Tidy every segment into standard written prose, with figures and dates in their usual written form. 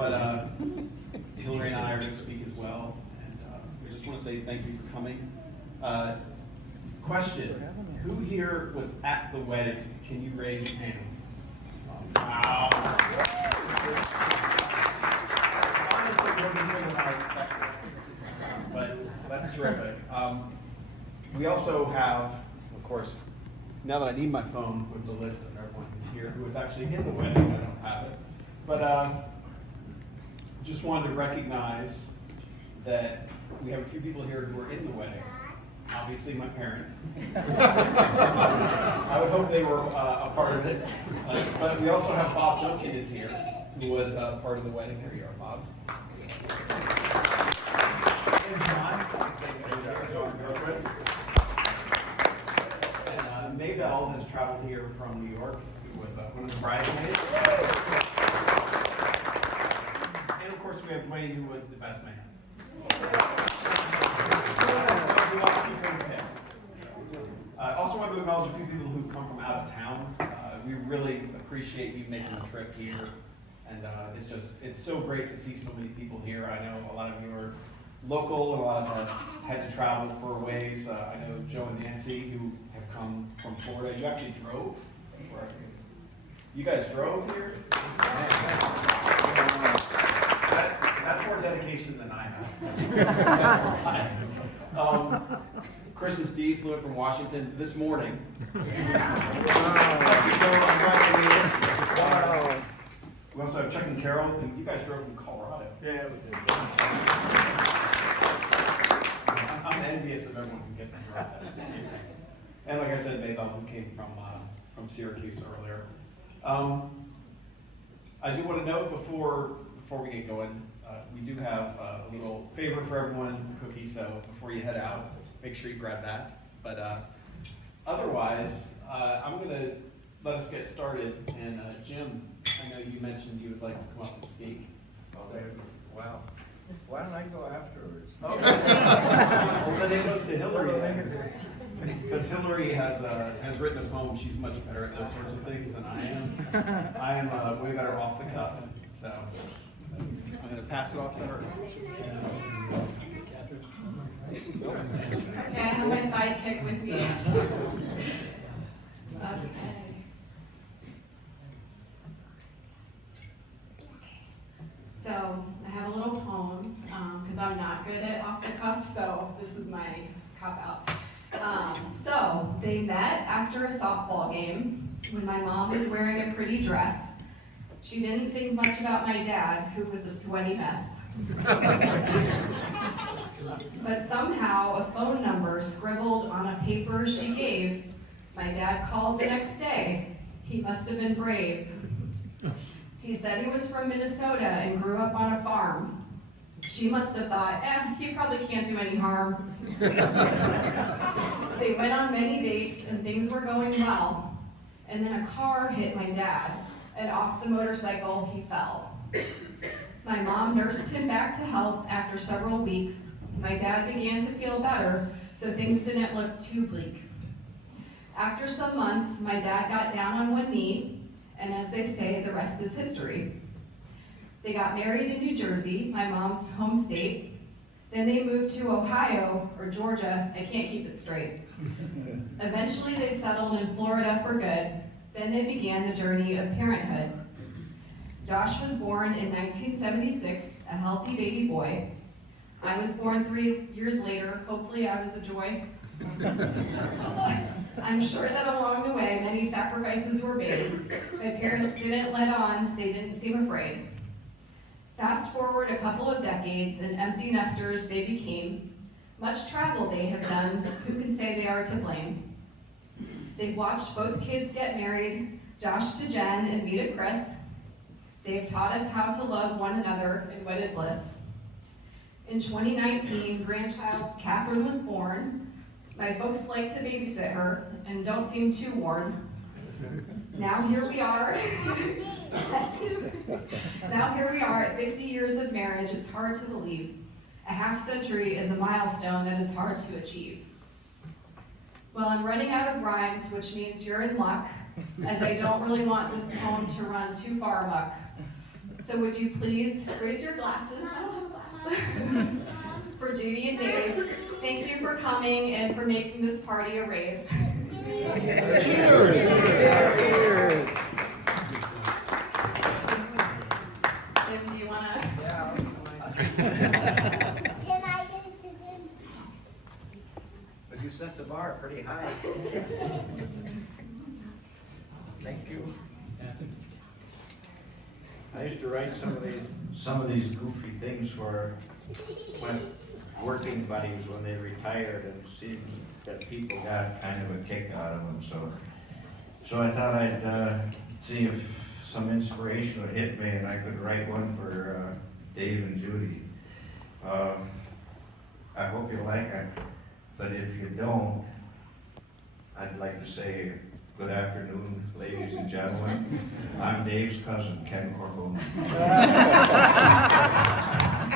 but Hillary and I are going to speak as well, and we just want to say thank you for coming. Question, who here was at the wedding? Can you raise your hands? Wow. Honestly, more than I expected, but that's terrific. We also have, of course, now that I need my phone with the list of everyone who's here who was actually in the wedding. I don't have it. But just wanted to recognize that we have a few people here who were in the wedding. Obviously my parents. I would hope they were a part of it. But we also have Bob Duncan is here, who was part of the wedding. There you are, Bob. And John, say and Maybelle has traveled here from New York, who was one of the bridesmaids. And of course we have Dwayne, who was the best man. I also want to acknowledge a few people who come from out of town. We really appreciate you making the trip here. And it's so great to see so many people here. I know a lot of you are local, and a lot of them had to travel for a ways. I know Joe and Nancy, who have come from Florida. You actually drove? Where are you? You guys drove here? That's more dedication than I have. Chris and Steve flew in from Washington this morning. Wow. We also have Chuck and Carol, and you guys drove from Colorado. Yeah, we did. I'm envious of everyone who gets to drive that. And like I said, Maybelle, who came from Syracuse earlier. I do want to note before we get going, we do have a little favor for everyone, a cookie, so before you head out, make sure you grab that. But otherwise, I'm going to let us get started. And Jim, I know you mentioned you would like to come up and speak. So, wow. Why don't I go afterwards? Okay. Well, then it goes to Hillary. Because Hillary has written a poem. She's much better at those sorts of things than I am. I am way better off the cuff. So I'm going to pass it off to her. Okay, I have my sidekick with me. Okay. So I have a little poem, because I'm not good at off the cuff, so this is my cop out. So they met after a softball game when my mom was wearing a pretty dress. She didn't think much about my dad, who was a sweaty mess. But somehow a phone number scribbled on a paper she gave. My dad called the next day. He must have been brave. He said he was from Minnesota and grew up on a farm. She must have thought, he probably can't do any harm. They went on many dates and things were going well. And then a car hit my dad, and off the motorcycle he fell. My mom nursed him back to health after several weeks. My dad began to feel better, so things didn't look too bleak. After some months, my dad got down on one knee, and as they say, the rest is history. They got married in New Jersey, my mom's home state. Then they moved to Ohio, or Georgia, I can't keep it straight. Eventually they settled in Florida for good. Then they began the journey of parenthood. Josh was born in 1976, a healthy baby boy. I was born 3 years later. Hopefully I was a joy. I'm sure that along the way, many sacrifices were made. My parents didn't let on, they didn't seem afraid. Fast forward a couple of decades, and empty nesters they became. Much travel they have done, who can say they are to blame? They've watched both kids get married, Josh to Jen and me to Chris. They've taught us how to love one another in wedded bliss. In 2019, grandchild Catherine was born. My folks like to babysit her and don't seem too worn. Now here we are. Now here we are at 50 years of marriage. It's hard to believe. A half century is a milestone that is hard to achieve. Well, I'm running out of rhymes, which means you're in luck, as I don't really want this poem to run too far amok. So would you please raise your glasses? I don't have a glass. For Judy and Dave, thank you for coming and for making this party a rave. Cheers! Cheers! Jim, do you want to? Yeah. Can I get a sit-in? But you set the bar pretty high. Thank you. I used to write some of these goofy things for my working buddies when they retired, and seeing that people got kind of a kick out of them. So I thought I'd see if some inspiration would hit me, and I could write one for Dave and Judy. I hope you like it, but if you don't, I'd like to say good afternoon, ladies and gentlemen. I'm Dave's cousin, Ken Corbone.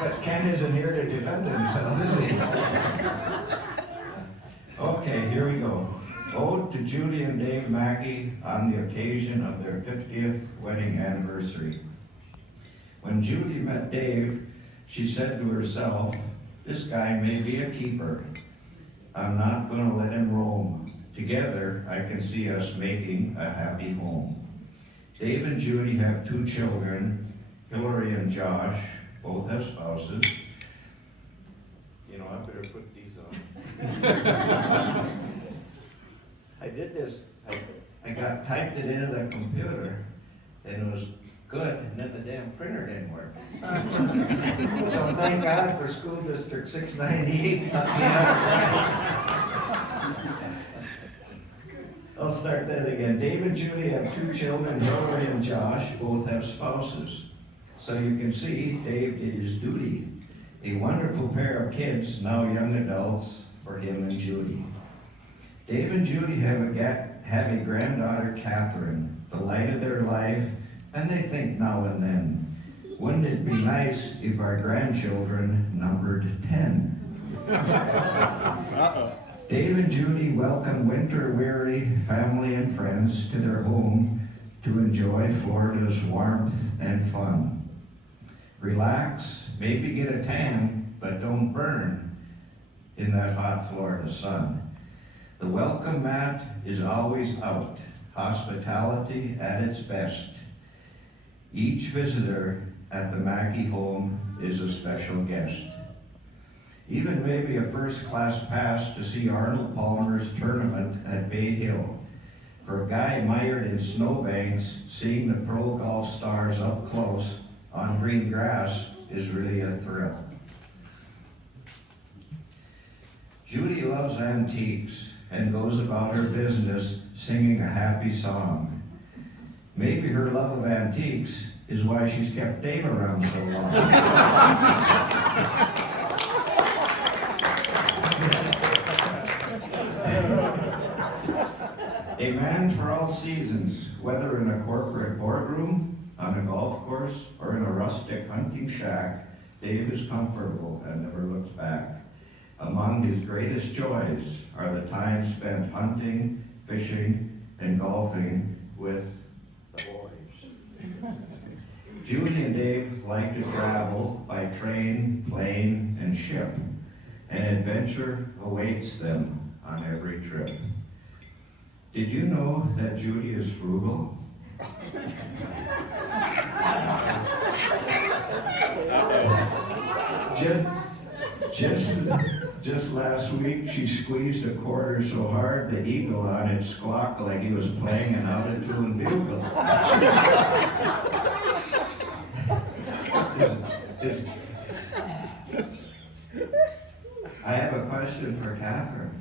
But Ken isn't here to defend himself, is he? Okay, here we go. Ode to Judy and Dave Maki on the occasion of their 50th wedding anniversary. When Judy met Dave, she said to herself, "This guy may be a keeper. I'm not going to let him roam. Together, I can see us making a happy home." Dave and Judy have 2 children, Hillary and Josh, both have spouses. You know, I better put these on. I did this, I typed it into the computer, and it was good, and then the damn printer didn't work. So thank God for School District 698. I'll start that again. Dave and Judy have 2 children, Hillary and Josh, both have spouses. So you can see Dave did his duty. A wonderful pair of kids, now young adults, for him and Judy. Dave and Judy have a granddaughter, Catherine, the light of their life, and they think now and then, wouldn't it be nice if our grandchildren numbered 10? Uh-oh. Dave and Judy welcome winter-weary family and friends to their home to enjoy Florida's warmth and fun. Relax, maybe get a tan, but don't burn in that hot Florida sun. The welcome mat is always out, hospitality at its best. Each visitor at the Maki home is a special guest. Even maybe a first-class pass to see Arnold Palmer's tournament at Bay Hill. For a guy mired in snowbanks, seeing the pro golf stars up close on green grass is really a thrill. Judy loves antiques and goes about her business singing a happy song. Maybe her love of antiques is why she's kept Dave around so long. A man for all seasons, whether in a corporate boardroom, on a golf course, or in a rustic hunting shack, Dave is comfortable and never looks back. Among his greatest joys are the times spent hunting, fishing, and golfing with the boys. Judy and Dave like to travel by train, plane, and ship, and adventure awaits them on every trip. Did you know that Judy is frugal? Just last week, she squeezed a quarter so hard the eagle on it squawked like he was playing an out-of-tune bugle. I have a question for Catherine.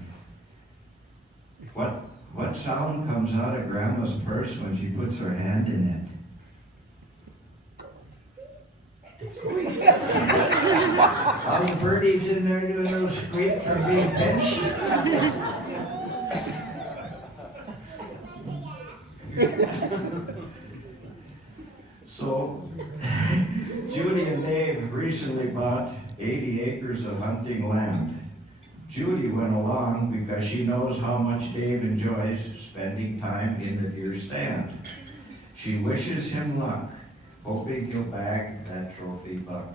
What sound comes out of Grandma's purse when she puts her hand in it? All the birdies in there doing a little squeak from being pinched. So, Judy and Dave recently bought 80 acres of hunting land. Judy went along because she knows how much Dave enjoys spending time in the deer stand. She wishes him luck hoping you'll bag that trophy buck.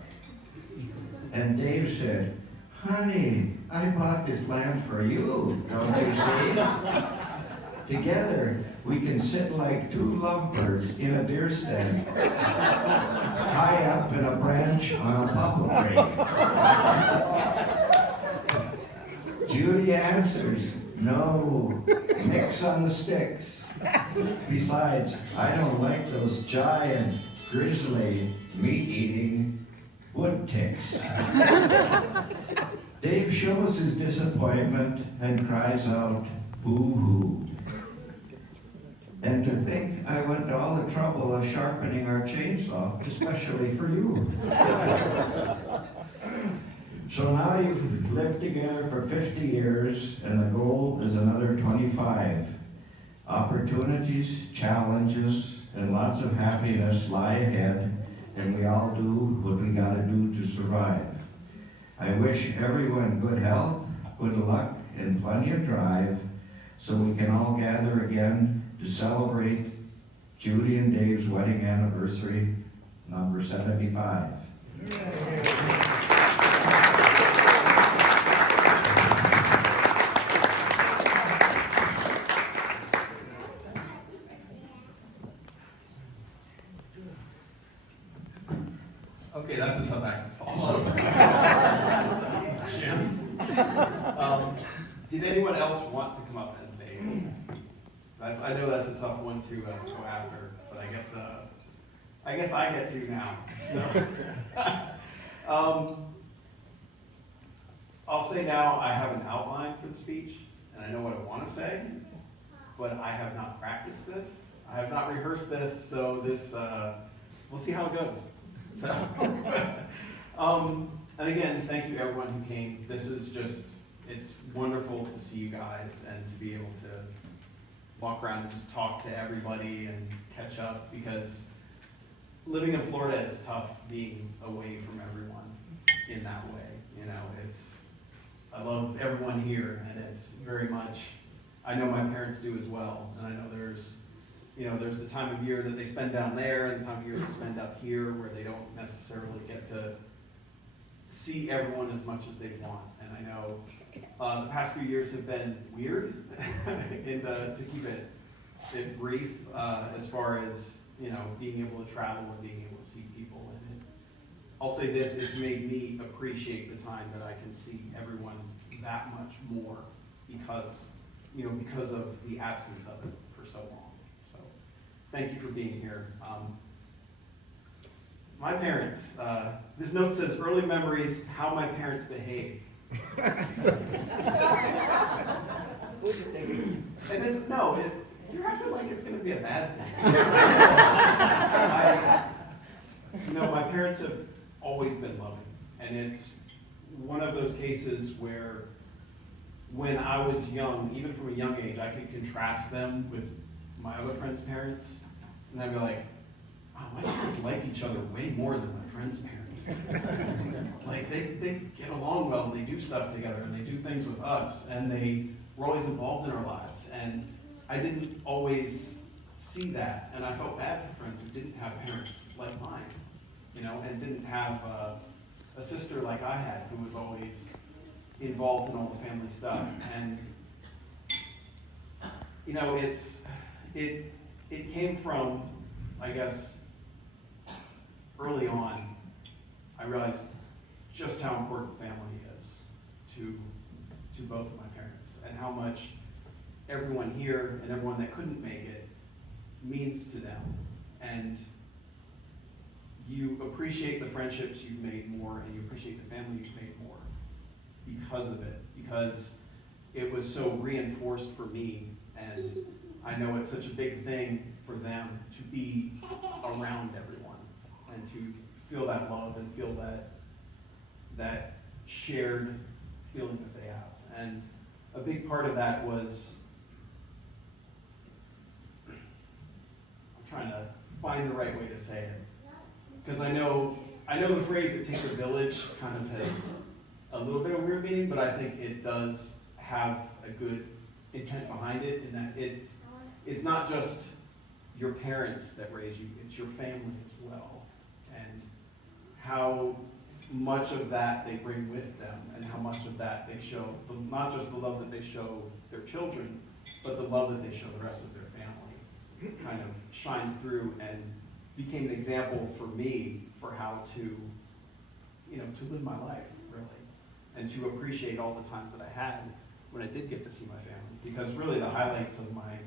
And Dave said, honey, I bought this land for you, don't you see? Together, we can sit like two lovebirds in a deer stand, high up in a branch on a poplar tree. Judy answers, no, nix on the sticks. Besides, I don't like those giant, grizzly, meat-eating wood ticks. Dave shows his disappointment and cries out, boo-hoo. And to think I went to all the trouble of sharpening our chainsaw, especially for you. So now you've lived together for 50 years, and the goal is another 25. Opportunities, challenges, and lots of happiness lie ahead, and we all do what we gotta do to survive. I wish everyone good health, good luck, and plenty of drive, so we can all gather again to celebrate Judy and Dave's wedding anniversary, number 75. Okay, that's a tough act to follow. Jim. Did anyone else want to come up and say anything? I know that's a tough one to go after, but I guess I get to now. So, I'll say now I have an outline for the speech, and I know what I want to say, but I have not practiced this. I have not rehearsed this, so this we'll see how it goes. So, and again, thank you everyone who came. This is it's wonderful to see you guys and to be able to walk around and just talk to everybody and catch up, because living in Florida is tough being away from everyone in that way. You know, I love everyone here, and it's very much, I know my parents do as well, and I know there's the time of year that they spend down there and the time of year they spend up here where they don't necessarily get to see everyone as much as they want. And I know the past few years have been weird, and to keep it brief, as far as being able to travel and being able to see people. And I'll say this: it's made me appreciate the time that I can see everyone that much more because of the absence of it for so long. So thank you for being here. My parents, this note says, early memories, how my parents behaved. And you're acting like it's going to be a bad thing. My parents have always been loving. And it's one of those cases where when I was young, even from a young age, I could contrast them with my other friends' parents. And I'd be like, wow, my parents like each other way more than my friends' parents. Like, they get along well, and they do stuff together, and they do things with us, and they were always involved in our lives. And I didn't always see that, and I felt bad for friends who didn't have parents like mine, and didn't have a sister like I had, who was always involved in all the family stuff. And, it came from, I guess, early on, I realized just how important family is to both of my parents, and how much everyone here and everyone that couldn't make it means to them. And you appreciate the friendships you've made more, and you appreciate the family you've made more because of it, because it was so reinforced for me. And I know it's such a big thing for them to be around everyone and to feel that love and feel that shared feeling that they have. And a big part of that was, I'm trying to find the right way to say it, because I know the phrase "it takes a village" kind of has a little bit of weird meaning, but I think it does have a good intent behind it, in that it's not just your parents that raise you, it's your family as well. And how much of that they bring with them, and how much of that they show, not just the love that they show their children, but the love that they show the rest of their family, kind of shines through and became an example for me for how to, to live my life, really, and to appreciate all the times that I had when I did get to see my family. Because really the highlights of my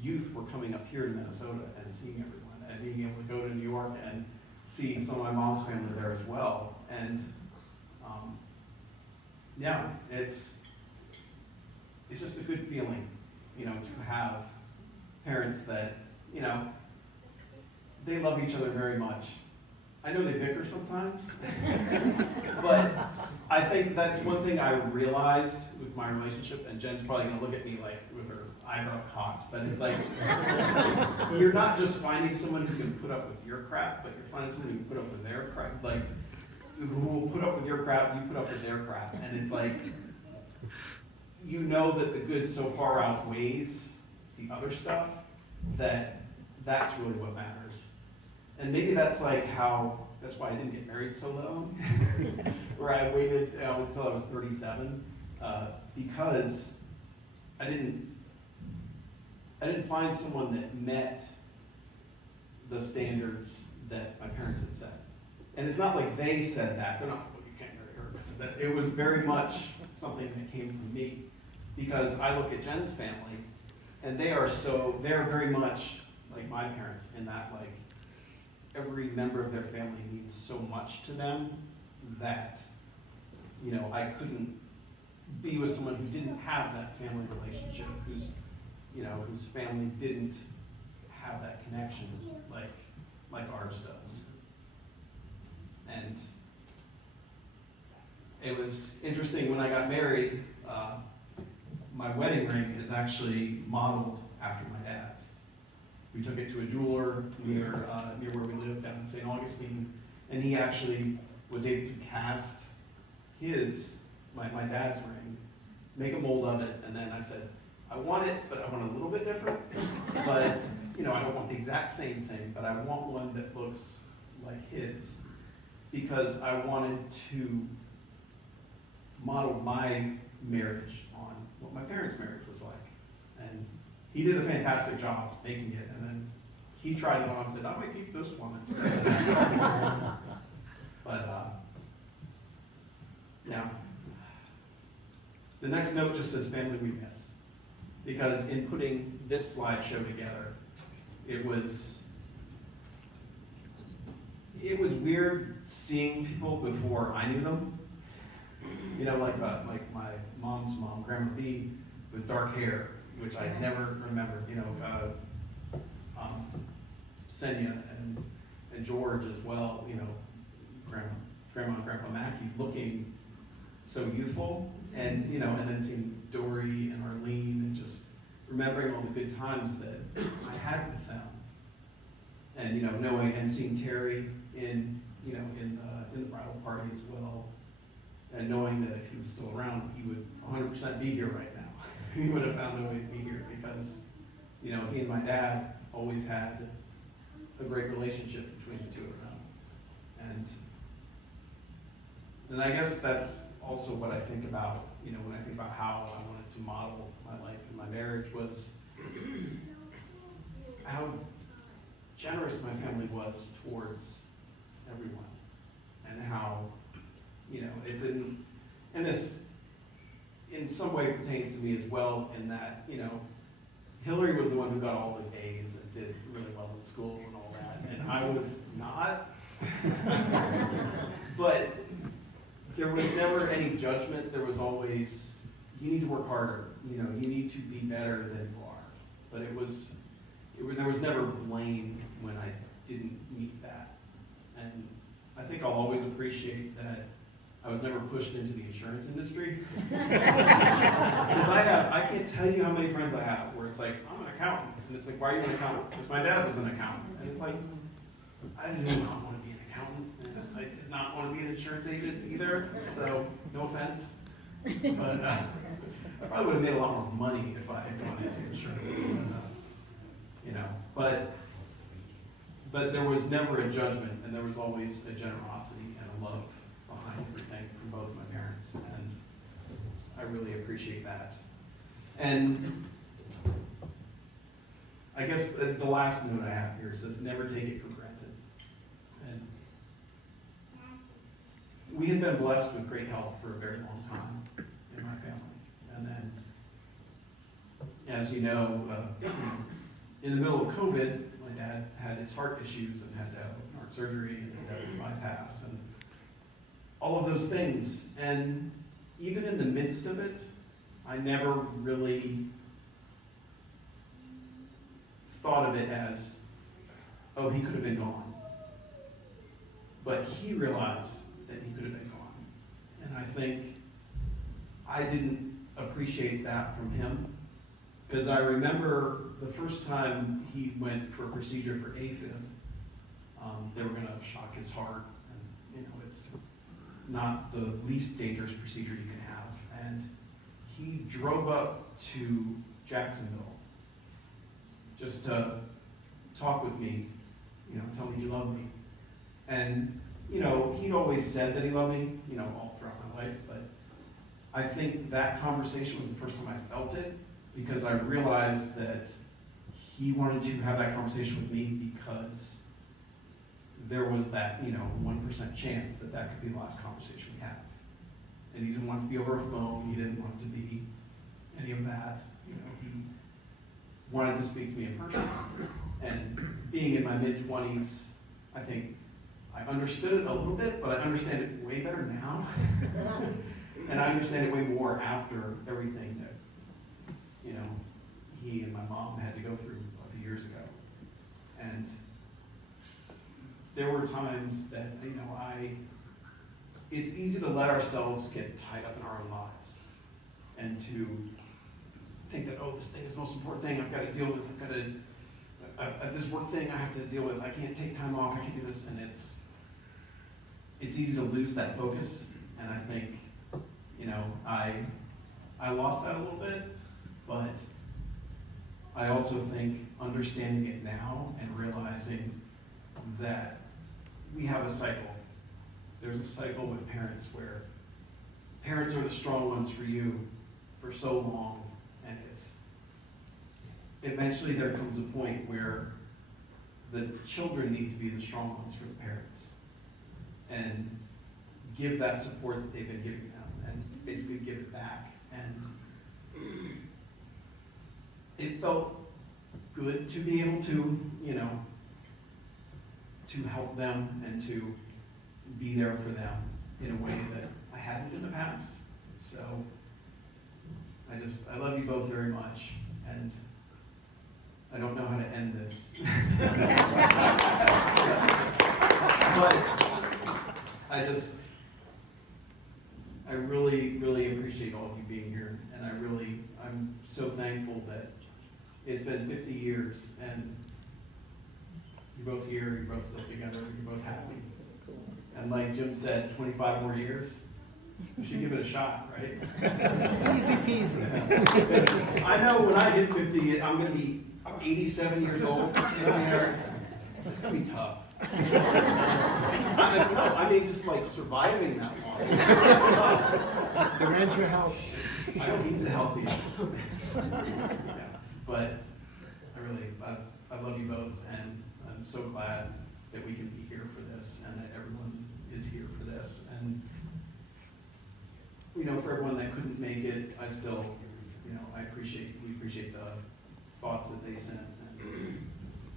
youth were coming up here to Minnesota and seeing everyone, and being able to go to New York and see some of my mom's family there as well. And yeah, it's just a good feeling, to have parents that, they love each other very much. I know they bicker sometimes, but I think that's one thing I realized with my relationship, and Jen's probably gonna look at me like with her eyebrow cocked, but it's like, you're not just finding someone who can put up with your crap, but you're finding someone who can put up with their crap. Like, who will put up with your crap, you put up with their crap. And it's like, you know that the good so far outweighs the other stuff, that's really what matters. And maybe that's why I didn't get married so long, where I waited until I was 37, because I didn't find someone that met the standards that my parents had set. And it's not like they said that. They're not, well, you can't marry her. I said that. It was very much something that came from me, because I look at Jen's family, and they're very much like my parents in that, like, every member of their family means so much to them that, I couldn't be with someone who didn't have that family relationship, whose family didn't have that connection like ours does. And it was interesting when I got married, my wedding ring is actually modeled after my dad's. We took it to a jeweler near where we lived down in St. Augustine, and he actually was able to cast my dad's ring, make a mold of it, and then I said, I want it, but I want a little bit different. But, I don't want the exact same thing, but I want one that looks like his, because I wanted to model my marriage on what my parents' marriage was like. And he did a fantastic job making it, and then he tried it on and said, I might keep this one instead. But, yeah. The next note just says family we miss. Because in putting this slideshow together, it was weird seeing people before I knew them. Like my mom's mom, Grandma B, with dark hair, which I never remembered. Senya and George as well. Grandma and Grandpa Maki looking so youthful, and and then seeing Dory and Arlene, and just remembering all the good times that I had with them, and knowing and seeing Terry in the bridal party as well, and knowing that if he was still around, he would 100% be here right now. He would have found a way to be here, because he and my dad always had a great relationship between the two of them, and I guess that's also what I think about, when I think about how I wanted to model my life and my marriage, was how generous my family was towards everyone, and how, it didn't, and this in some way pertains to me as well, in that, Hillary was the one who got all the A's and did really well in school and all that, and I was not. But there was never any judgment. There was always, you need to work harder. You need to be better than you are. But there was never blame when I didn't meet that. And I think I'll always appreciate that I was never pushed into the insurance industry. Because I can't tell you how many friends I have where it's like, I'm an accountant. And it's like, why are you an accountant? Because my dad was an accountant. And it's like, I did not want to be an accountant. And I did not want to be an insurance agent either. So, no offense. But I probably would have made a lot more money if I had gone into insurance. But but there was never a judgment, and there was always a generosity and a love behind everything from both my parents, and I really appreciate that. And I guess the last note I have here says, never take it for granted. And we had been blessed with great health for a very long time in my family. And then, as you know, in the middle of COVID, my dad had his heart issues and had to have heart surgery and had to bypass and all of those things. And even in the midst of it, I never really thought of it as, oh, he could have been gone. But he realized that he could have been gone. And I think I didn't appreciate that from him, because I remember the first time he went for a procedure for AFib, they were going to shock his heart, and it's not the least dangerous procedure you can have. And he drove up to Jacksonville just to talk with me, tell me he loved me. And, he'd always said that he loved me, all throughout my life, but I think that conversation was the first time I felt it, because I realized that he wanted to have that conversation with me because there was that, 1% chance that that could be the last conversation we had. And he didn't want it to be over a phone, he didn't want it to be any of that, he wanted to speak to me in person. And being in my mid-20s, I think I understood it a little bit, but I understand it way better now. And I understand it way more after everything that, he and my mom had to go through a few years ago. And there were times that, it's easy to let ourselves get tied up in our own lives and to think that, oh, this thing is the most important thing I've got to deal with. This work thing I have to deal with. I can't take time off. I can't do this. And it's easy to lose that focus. And I think, I lost that a little bit, but I also think understanding it now and realizing that we have a cycle. There's a cycle with parents where parents are the strong ones for you for so long, and eventually there comes a point where the children need to be the strong ones for the parents and give that support that they've been giving them and basically give it back. And it felt good to be able to, to help them and to be there for them in a way that I hadn't in the past. So I love you both very much, and I don't know how to end this. But I really, really appreciate all of you being here, and I'm so thankful that it's been 50 years, and you're both here, you're both still together, you're both happy. And like Jim said, 25 more years. We should give it a shot, right? Easy peasy. I know when I hit 50, I'm going to be 87 years old. It's going to be tough. I mean, just like surviving that long. Demand your health. I don't eat the healthiest. Yeah. But I love you both, and I'm so glad that we can be here for this and that everyone is here for this. And for everyone that couldn't make it, I still, we appreciate the thoughts that they sent. And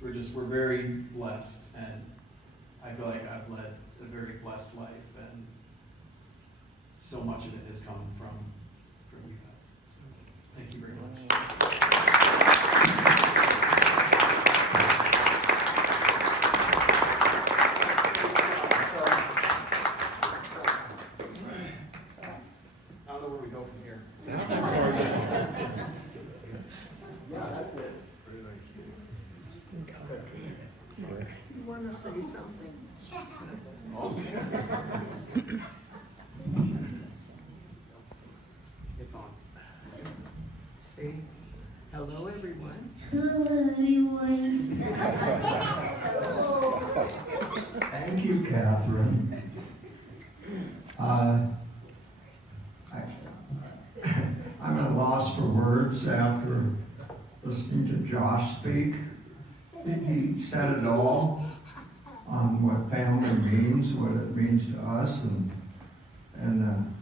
we're very blessed, and I feel like I've led a very blessed life, and so much of it has come from you guys. So thank you very much. I don't know where we go from here. Yeah, that's it. You want to say something? It's on. Say, hello, everyone. Hello, everyone. I- I'm at a loss for words after listening to Josh speak. He said it all on what family means, what it means to us, and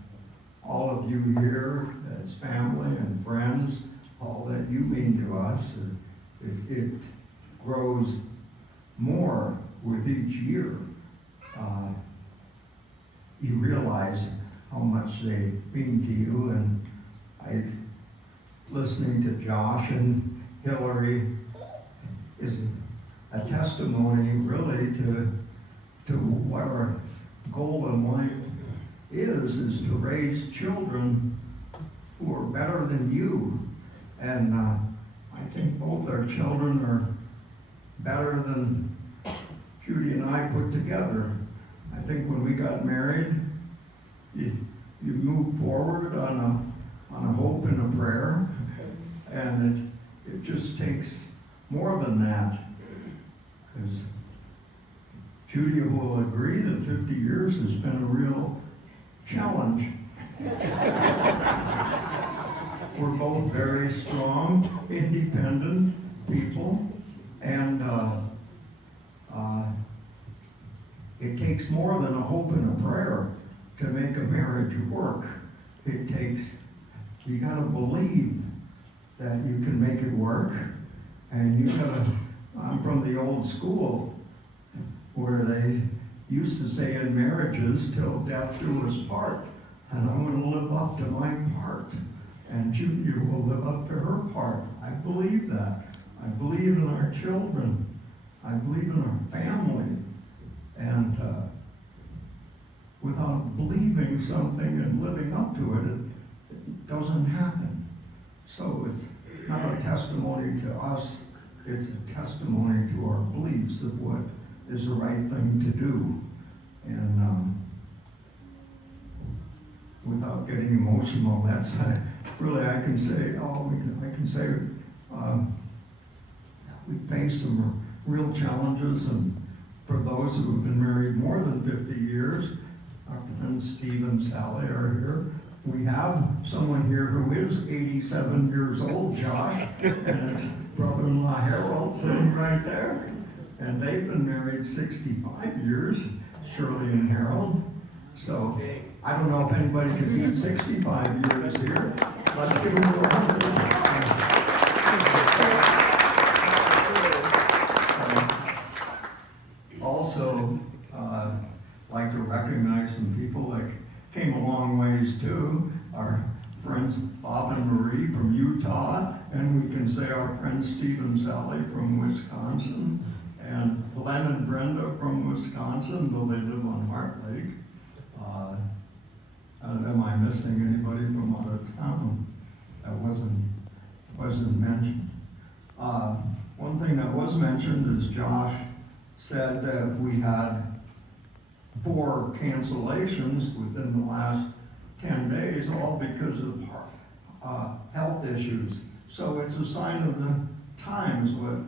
all of you here as family and friends, all that you mean to us. It grows more with each year. You realize how much they mean to you, and listening to Josh and Hillary is a testimony really to what our goal in life is to raise children who are better than you. And I think both our children are better than Judy and I put together. I think when we got married, you moved forward on a hope and a prayer, and it just takes more than that. Because Judy will agree that 50 years has been a real challenge. We're both very strong, independent people, and it takes more than a hope and a prayer to make a marriage work. It takes, you gotta believe that you can make it work, and you gotta, I'm from the old school where they used to say in marriages, till death do us part, and I'm gonna live up to my part, and Judy will live up to her part. I believe that. I believe in our children. I believe in our family. And without believing something and living up to it, it doesn't happen. So it's not a testimony to us, it's a testimony to our beliefs of what is the right thing to do. And without getting emotional, that's really, I can say, we face some real challenges, and for those who have been married more than 50 years, our friends Steve and Sally are here. We have someone here who is 87 years old, Josh, and it's brother-in-law Harold sitting right there. And they've been married 65 years, Shirley and Harold. So I don't know if anybody can beat 65 years here. Let's give them a round of applause. Also, like to recognize some people that came a long ways too. Our friends Bob and Marie from Utah, and we can say our friends Steve and Sally from Wisconsin, and Glenn and Brenda from Wisconsin, though they live on Heart Lake. Am I missing anybody from out of town that wasn't mentioned? One thing that was mentioned is Josh said that we had 4 cancellations within the last 10 days, all because of health issues. So it's a sign of the times, what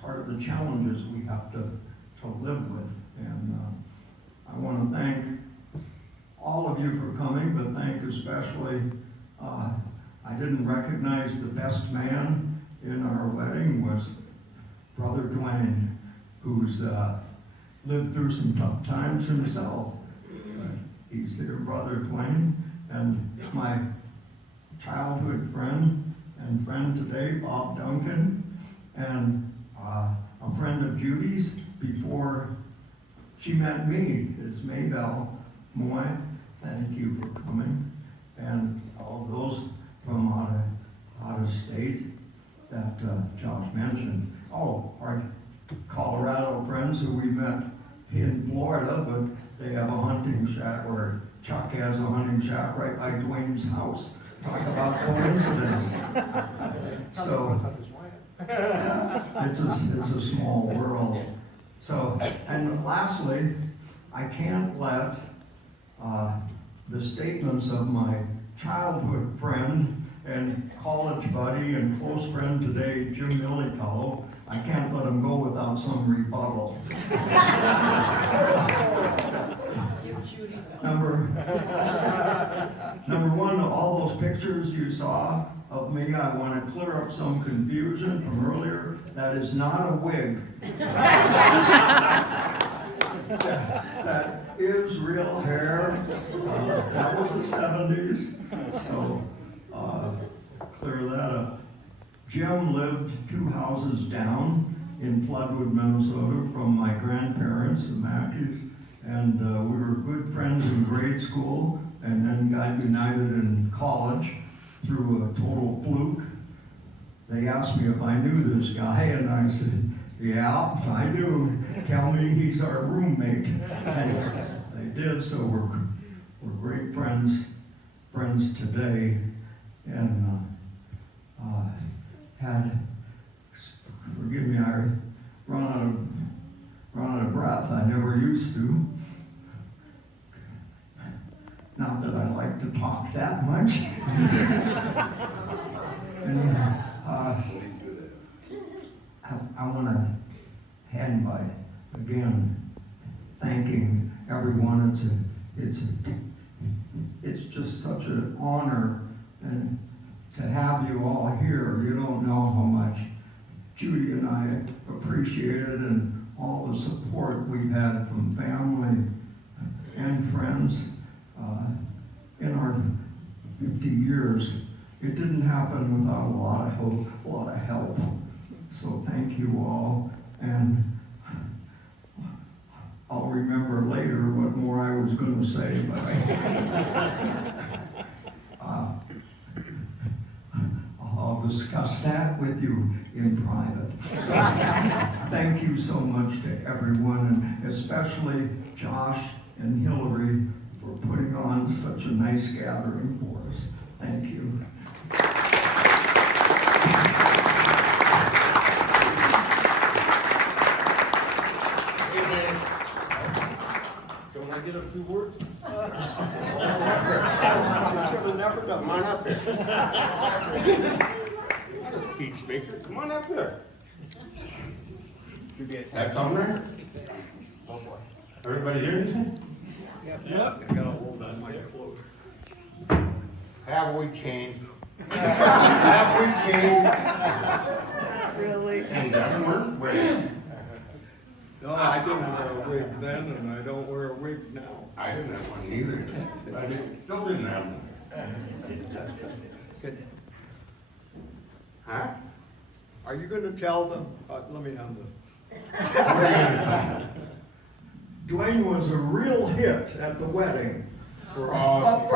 part of the challenges we have to live with. And I want to thank all of you for coming, but thank especially, I didn't recognize the best man in our wedding was Brother Dwayne, who's lived through some tough times himself. He's here, Brother Dwayne, and my childhood friend and friend today, Bob Duncan, and a friend of Judy's before she met me is Maybelle Moy. Thank you for coming. And all those from out of state that Josh mentioned. Oh, our Colorado friends who we met in Florida, but they have a hunting shack, or Chuck has a hunting shack right by Dwayne's house. Talk about coincidence. So, it's a small world. So, and lastly, I can't let the statements of my childhood friend and college buddy and close friend today, Jim Millicollo, I can't let him go without some rebuttal. Number one, all those pictures you saw of me, I want to clear up some confusion from earlier. That is not a wig. That is real hair. That was the 70s. So, clear that up. Jim lived 2 houses down in Floodwood, Minnesota from my grandparents, the Makis. And we were good friends in grade school and then got united in college through a total fluke. They asked me if I knew this guy, and I said, yeah, I do. Tell me he's our roommate. And they did, so we're great friends today. And forgive me, I run out of breath. I never used to. Not that I like to talk that much. And, I want to end by, again, thanking everyone. It's just such an honor and to have you all here. You don't know how much Judy and I appreciate it, and all the support we've had from family and friends in our 50 years. It didn't happen without a lot of hope, a lot of help. So thank you all, and I'll remember later what more I was going to say, but I'll discuss that with you in private. Thank you so much to everyone, and especially Josh and Hillary for putting on such a nice gathering for us. Thank you. Don't I get a few words? Come on up here. Not a speech speaker. Come on up here. That come there? Oh boy. Everybody hear me? Yep. Gotta hold that mic close. Have we changed? Have we changed? Really? And everyone, wait. No, I didn't wear a wig then, and I don't wear a wig now. I didn't have one either. Still didn't have one. Good. Huh? Are you gonna tell them, let me have this. What are you gonna tell me? Dwayne was a real hit at the wedding. For all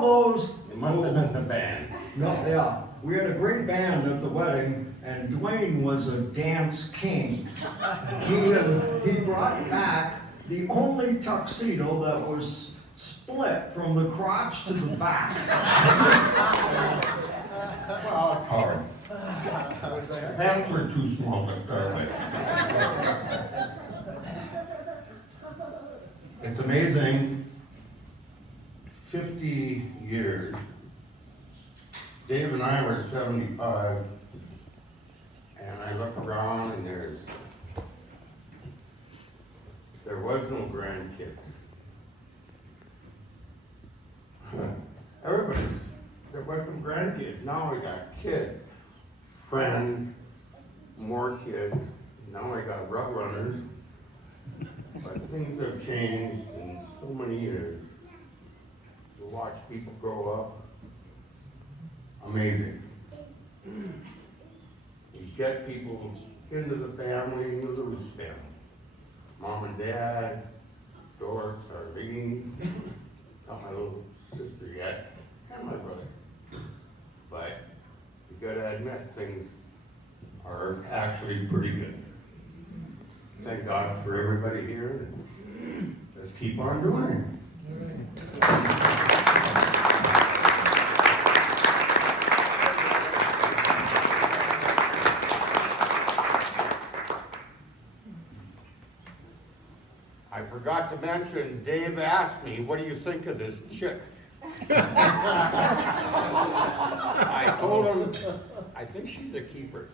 those. It must have been the band. No, yeah, we had a great band at the wedding, and Dwayne was a dance king. He brought back the only tuxedo that was split from the crotch to the back. Well, it's hard. Pants were too small to start with. It's amazing, 50 years. Dave and I were 75, and I look around and there was no grandkids. Everybody, there was some grandkids. Now we got kids, friends, more kids. Now I got rug runners. But things have changed in so many years. To watch people grow up, amazing. You get people into the family, you lose family. Mom and Dad, Doris, Arlene, not my little sister yet, and my brother. But you gotta admit, things are actually pretty good. Thank God for everybody here. Let's keep on doing it. I forgot to mention, Dave asked me, what do you think of this chick? I told him, I think she's a keeper.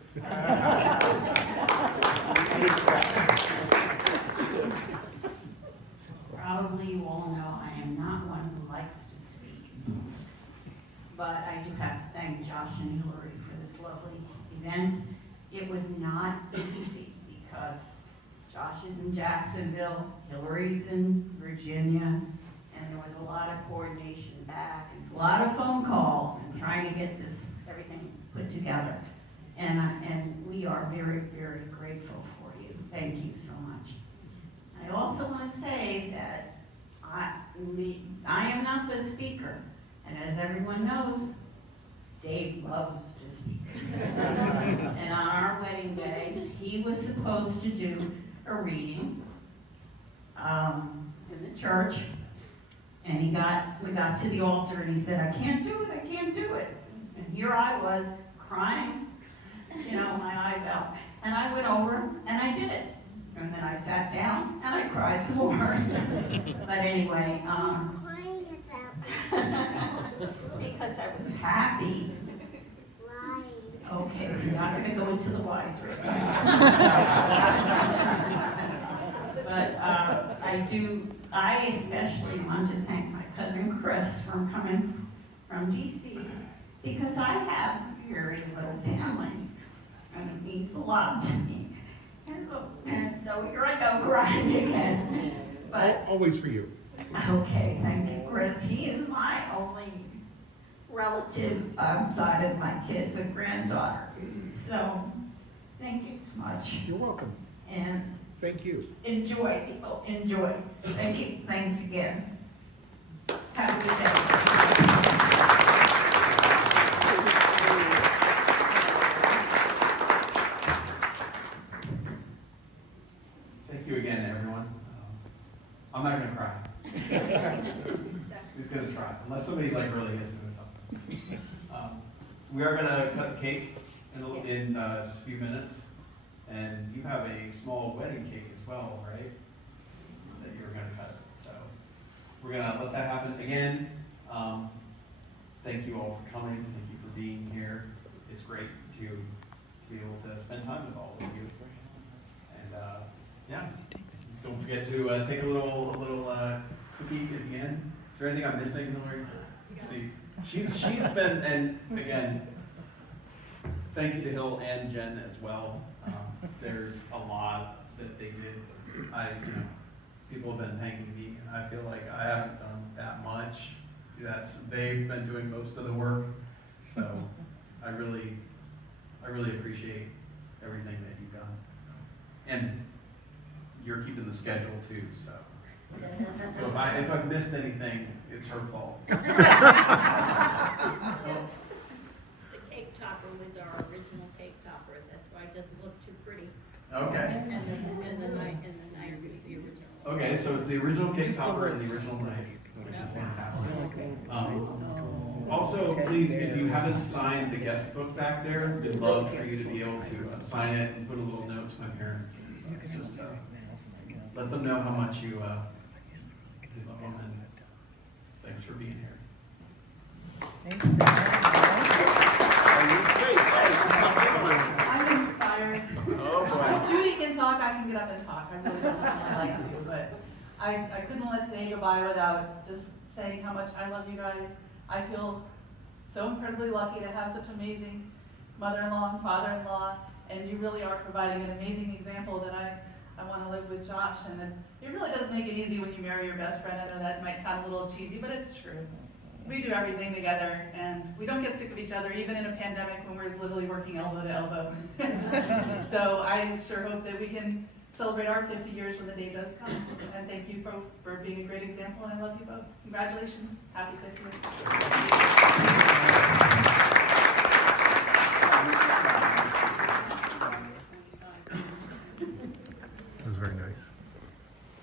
probably you all know I am not one who likes to speak. But I do have to thank Josh and Hillary for this lovely event. It was not easy because Josh is in Jacksonville, Hillary's in Virginia, and there was a lot of coordination back and a lot of phone calls and trying to get this, everything put together. And we are very, very grateful for you. Thank you so much. I also want to say that I am not the speaker, and as everyone knows, Dave loves to speak. And on our wedding day, he was supposed to do a reading in the church, and we got to the altar, and he said, I can't do it, I can't do it. And here I was crying, my eyes out. And I went over and I did it. And then I sat down and I cried some more. But anyway, because I was happy. Okay, we're not going to go into the whys right now. But I especially want to thank my cousin Chris for coming from DC, because I have very little family, and it means a lot to me. And so here I go crying again. But Always for you. okay, thank you, Chris. He is my only relative outside of my kids and granddaughter. So thank you so much. You're welcome. And Thank you. enjoy, people, enjoy. Thank you. Thanks again. Have a good day. Thank you again, everyone. I'm not gonna cry. He's gonna try, unless somebody really gets into something. We are gonna cut the cake in just a few minutes, and you have a small wedding cake as well, right? That you're gonna cut. So we're gonna let that happen again. Thank you all for coming. Thank you for being here. It's great to be able to spend time with all of you. And yeah, don't forget to take a little cookie at the end. Is there anything I'm missing, Hillary? Let's see, she's been, and again, thank you to Hill and Jen as well. There's a lot that they did. People have been thanking me, and I feel like I haven't done that much. They've been doing most of the work, so I really appreciate everything that you've done. And you're keeping the schedule too, so if I've missed anything, it's her fault. The cake topper was our original cake topper, that's why it doesn't look too pretty. Okay. And the knife was the original. Okay, so it's the original cake topper and the original knife, which is fantastic. Also, please, if you haven't signed the guest book back there, we'd love for you to be able to sign it and put a little note to my parents. Just let them know how much you love them, and thanks for being here. I'm inspired. Oh, boy. Judy can talk, I can get up and talk. I really don't know if I like to, but I couldn't let today go by without just saying how much I love you guys. I feel so incredibly lucky to have such amazing mother-in-law and father-in-law, and you really are providing an amazing example that I want to live with Josh. And it really does make it easy when you marry your best friend. I know that might sound a little cheesy, but it's true. We do everything together, and we don't get sick of each other, even in a pandemic when we're literally working elbow to elbow. So I sure hope that we can celebrate our 50 years when the day does come. And thank you both for being a great example, and I love you both. Congratulations. Happy 50th.